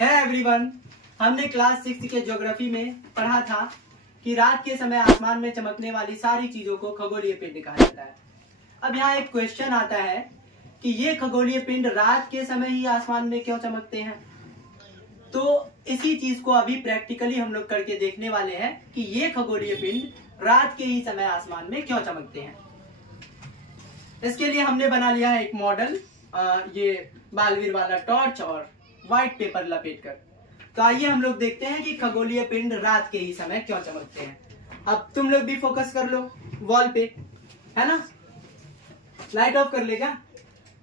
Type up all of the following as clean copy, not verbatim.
है एवरीवन, हमने क्लास 6 के ज्योग्राफी में पढ़ा था कि रात के समय आसमान में चमकने वाली सारी चीजों को खगोलीय पिंड कहा जाता है। अब यहाँ एक क्वेश्चन आता है कि ये खगोलीय पिंड रात के समय ही आसमान में क्यों चमकते हैं। तो इसी चीज को अभी प्रैक्टिकली हम लोग करके देखने वाले हैं कि ये खगोलीय पिंड रात के ही समय आसमान में क्यों चमकते हैं। इसके लिए हमने बना लिया है एक मॉडल, ये बालवीर वाला टॉर्च और व्हाइट पेपर लपेटकर। तो आइए हम लोग देखते हैं कि खगोलीय पिंड रात के ही समय क्यों चमकते हैं। अब तुम लोग भी फोकस कर लो वॉल पे, है ना। लाइट ऑफ कर ले, क्या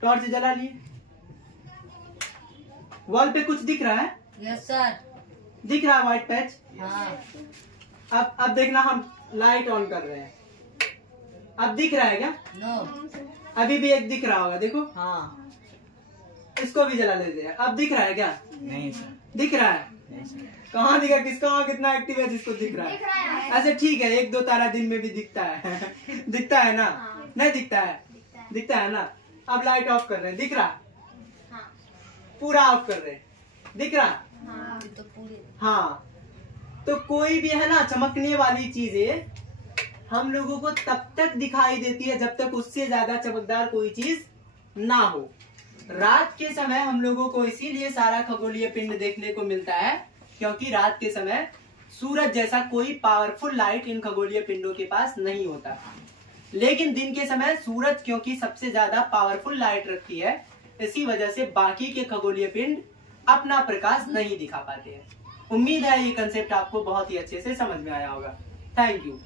टॉर्च जला लिए। वॉल पे कुछ दिख रहा है? Yes sir. दिख रहा है व्हाइट पैच? हाँ। अब देखना, हम लाइट ऑन कर रहे हैं। अब दिख रहा है क्या? नो। अभी भी एक दिख रहा होगा, देखो। हाँ। इसको भी जला लेते हैं। अब दिख रहा है क्या? नहीं सर। दिख रहा है? कहाँ दिखा, किसका कितना एक्टिव है जिसको दिख रहा है? ऐसे ठीक है, एक दो तारा दिन में भी दिखता है दिखता है ना? नहीं दिखता है? दिखता है ना। अब लाइट ऑफ कर रहे हैं, दिख रहा? पूरा ऑफ कर रहे हैं, दिख रहा? तो पूरे। हाँ, तो कोई भी है ना चमकने वाली चीजें हम लोगों को तब तक दिखाई देती है जब तक उससे ज्यादा चमकदार कोई चीज ना हो। रात के समय हम लोगों को इसीलिए सारा खगोलीय पिंड देखने को मिलता है क्योंकि रात के समय सूरज जैसा कोई पावरफुल लाइट इन खगोलीय पिंडों के पास नहीं होता। लेकिन दिन के समय सूरज क्योंकि सबसे ज्यादा पावरफुल लाइट रखती है, इसी वजह से बाकी के खगोलीय पिंड अपना प्रकाश नहीं दिखा पाते हैं। उम्मीद है ये कंसेप्ट आपको बहुत ही अच्छे से समझ में आया होगा। Thank you.